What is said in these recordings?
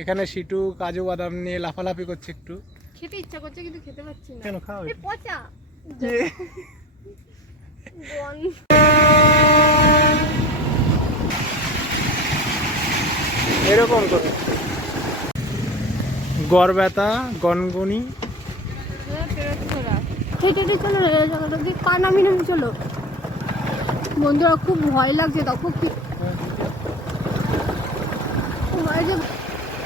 এখানে সিটু কাজু বাদাম নিয়ে লাফালাফি করছে, একটু খেতে ইচ্ছা করছে কিন্তু খেতে পাচ্ছি না। কেন খাও? এই পচা এরকম করে গড় ব্যথা গনগনি চলো বন্ধুরা, খুব ভয় লাগছে তখন।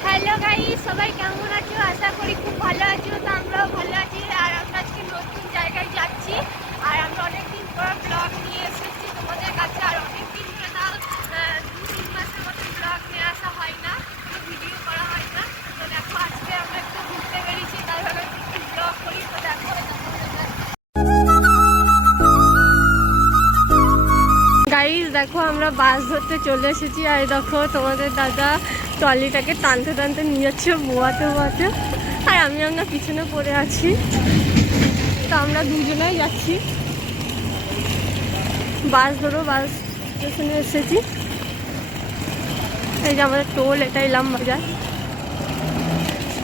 হ্যালো গাইস, সবাই কেমন আছো? আশা করি খুব ভালো আছো। তো আমরাও ভালো আছি। আর আমরা আজকে নতুন জায়গায় যাচ্ছি। আর আমরা অনেকদিন পর ব্লগ নিয়ে এসেছি তোমাদের কাছে। আর অনেকদিন ধরে না 2-3 মাসের মতো ব্লগ নিয়ে আসা হয় না, ভিডিও করা হয় না। তো দেখো আজকে আমরা একটু ঘুরতে বেরিয়েছি, তাই ভাবে একটু ব্লগ করি। তো দেখো গাইস, দেখো আমরা বাস ধরতে চলে এসেছি। আর দেখো তোমাদের দাদা ট্রলিটাকে টানতে টানতে নিয়ে যাচ্ছে, বোয়াতে বোয়াতে। আর আমরা পিছনে পড়ে আছি। তো আমরা দুজনেই যাচ্ছি বাস ধরো। বাস স্টেশনে এসেছি। এই যে আমাদের টোল, এটা ইলাম বাজার।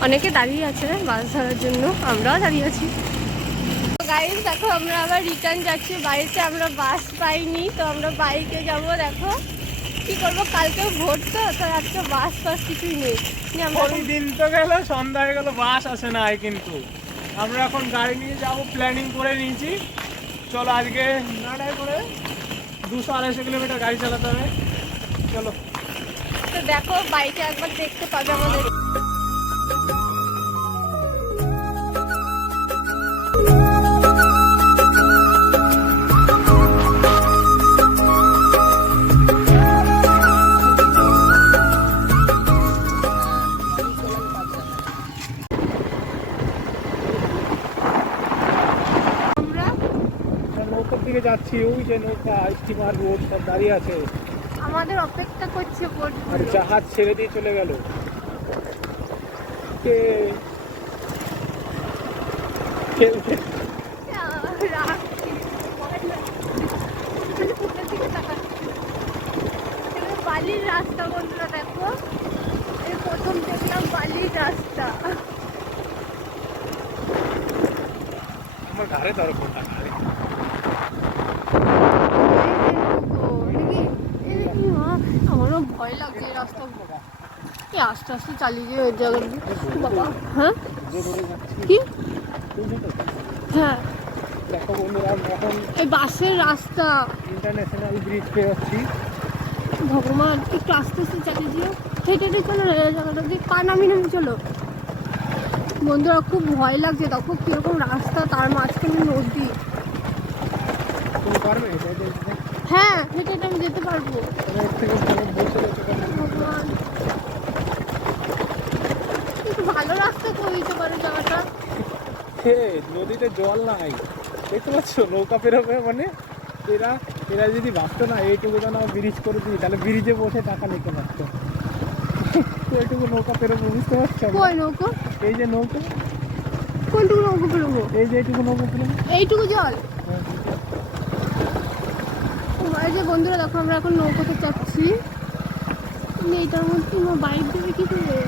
অনেকে দাঁড়িয়ে আছে বাস ধরার জন্য, আমরাও দাঁড়িয়ে আছি। গাইস দেখো আমরা আবার রিটার্ন যাচ্ছি বাড়িতে। আমরা বাস পাইনি, তো আমরা বাইকে যাব। দেখো কি করবো, কালকেও ভোট, তো আজকে বাস ফাস কিছুই নেই। দিন তো গেল, সন্ধ্যা হয়ে গেল, বাস আসে না। কিন্তু আমরা এখন গাড়ি নিয়ে যাব, প্ল্যানিং করে নিয়েছি। চলো আজকে নাড়াই করে 200-250 কিলোমিটার গাড়ি চালাতে হবে। চলো, তো দেখো বাইকে একবার দেখতে পাবে আমাদের। নৌকার দিকে যাচ্ছি। ওই যে নৌকা, স্টিমার, বোট সব দাঁড়িয়ে আছে, আমাদের অপেক্ষা করছে বোট। আর জাহাজ ছেড়ে দিয়ে চলে গেল। বালির রাস্তা বন্ধুরা, দেখো এই প্রথম দেখলাম বালির রাস্তা। আমার ঘরে দরকার ঘরে। আমারও ভয় লাগছে এই রাস্তা। আস্তে আস্তে চালিয়ে যাবে জায়গা বাবা। হ্যাঁ কি? হ্যাঁ দেখো বন্ধুরা, এখন এই বাসের রাস্তা, ইন্টারন্যাশনাল ব্রিজ পেয়ে যাচ্ছি। ভগবান একটু আস্তে আস্তে চালিয়ে দিও। হেঁটে হেঁটে চলো জায়গাটা দিয়ে, পা নামি নামি চলো বন্ধুরা। খুব ভয় লাগছে দেখো কিরকম রাস্তা, তার মাঝখানে নদী। তুমি পারবে? হ্যাঁ হেঁটে হেঁটে আমি যেতে পারবো। ভগবান, একটু ভালো রাস্তা তো হইতে পারে জায়গাটা। নদীতে জল নাই, দেখতে পাচ্ছ? নৌকা পেরোবে মানে এরা যদি ভাবতো না এইটুকু না ব্রিজ করে দিই, তাহলে ব্রিজে বসে টাকা নিতে পারতো। এইটুকু নৌকা পেরোবো, বুঝতে পারছো? কই নৌকা? এই যে নৌকা। কোনটুকু নৌকা পেরোবো? এই যে এইটুকু নৌকা পেরোবো। এইটুকু জল? এই যে বন্ধুরা দেখো আমরা এখন নৌকাতে চাচ্ছি। এইটার মধ্যে আমার বাইক দেবে কি করে?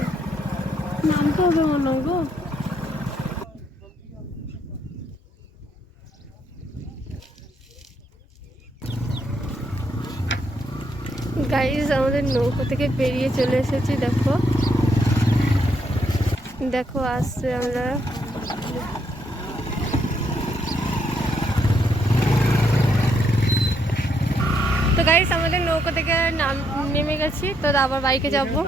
নামতে হবে মনে হয় গো। গাইস আমাদের নৌকা থেকে বেরিয়ে চলে এসেছি। দেখো দেখো আসছে আমরা। তো গাইস আমাদের নৌকা থেকে নেমে গেছি, তো আবার বাইকে যাবো।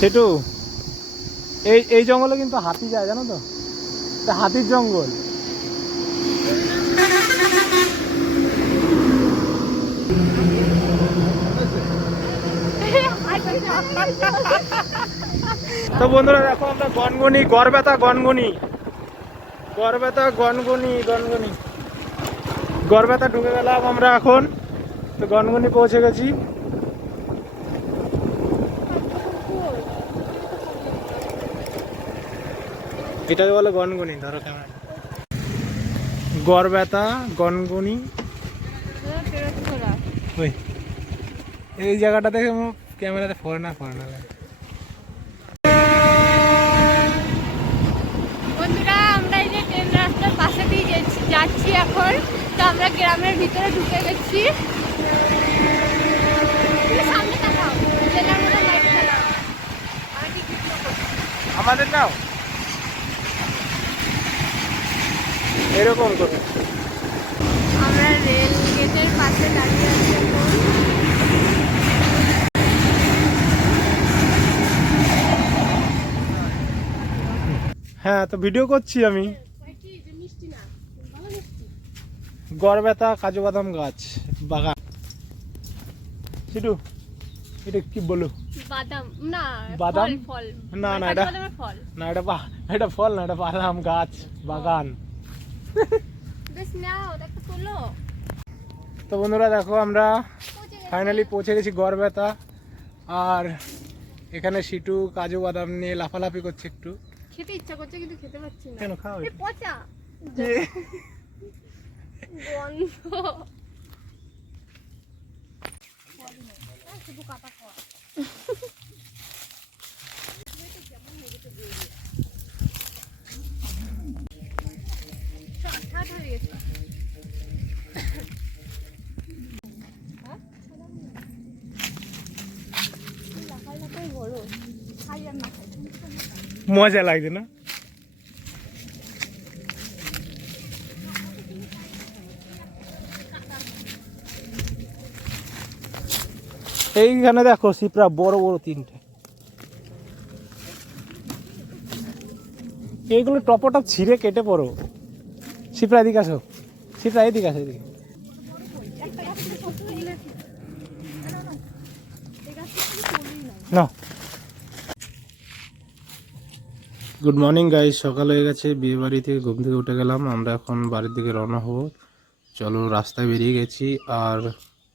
সেটু, এই জঙ্গলে কিন্তু হাতি যায়, জানো তো? হাতির জঙ্গল। তো বন্ধুরা দেখো আমরা গনগনি গড়বেতা গনগনি গড়বেতা ঢুকে গেলাম আমরা এখন। তো গনগনি পৌঁছে গেছি। এটাকে বলে গনগনি, ধরো ক্যামেরা। গড়বেতা গনগনি ওই এই জায়গাটা দেখে ক্যামেরাতে ফরেনার লাগে। বন্ধুরা আমরা এই যে ট্রেন রাস্তার পাশে দিয়ে যাচ্ছি এখন। তো আমরা গ্রামের ভিতরে ঢুকে গেছি। তুমি সামনে তাকাও, জেলার মধ্যে লাইট চালাও। আমি কি ভিডিও করছি? আমাদের নাও এরকম করে। আমরা রেল গেটের পাশে দাঁড়িয়ে আছি এখন। হ্যাঁ তো ভিডিও করছি আমি। গড়বেতা কাজু বাদাম গাছ বাগান। সিটু এটা কি বলো? বাদাম না, বাদাম? ফল। না, না, কাজু এটা- বাদামের ফল। না এটা ফল না, এটা বাদাম গাছ বাগান। বেশ নাও, দেখো তোলো। তো বন্ধুরা দেখো আমরা ফাইনালি পৌঁছে গেছি গড়বেতা। আর এখানে সিটু কাজু বাদাম নিয়ে লাফালাফি করছে একটু। খেতে ইচ্ছা করছে কিন্তু খেতে পাচ্ছি না। কেন খাও? এই পচা গন্ধ। শুধু কাটা খাওয়া। মজা লাগছে না? এইখানে দেখো সিপরা বড় বড় তিনটে। এইগুলো টপটপ ছিঁড়ে কেটে পড়ো। সিপরা এদিকে আসো, সিপরা এদিকে আসো, এদিকে না। গুড মর্নিং গাইস, সকাল হয়ে গেছে। বিয়ে বাড়ি থেকে ঘুম থেকে উঠে গেলাম। আমরা এখন বাড়ির দিকে রওনা হব। চলো রাস্তায় বেরিয়ে গেছি আর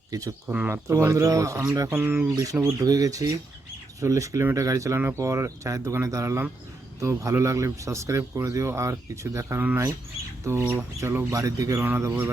কিছুক্ষণ মাত্র। বন্ধুরা আমরা এখন বিষ্ণুপুর ঢুকে গেছি। 40 কিলোমিটার গাড়ি চালানোর পর চায়ের দোকানে দাঁড়ালাম। তো ভালো লাগলে সাবস্ক্রাইব করে দিও। আর কিছু দেখানোর নাই, তো চলো বাড়ির দিকে রওনা দেবো এবার।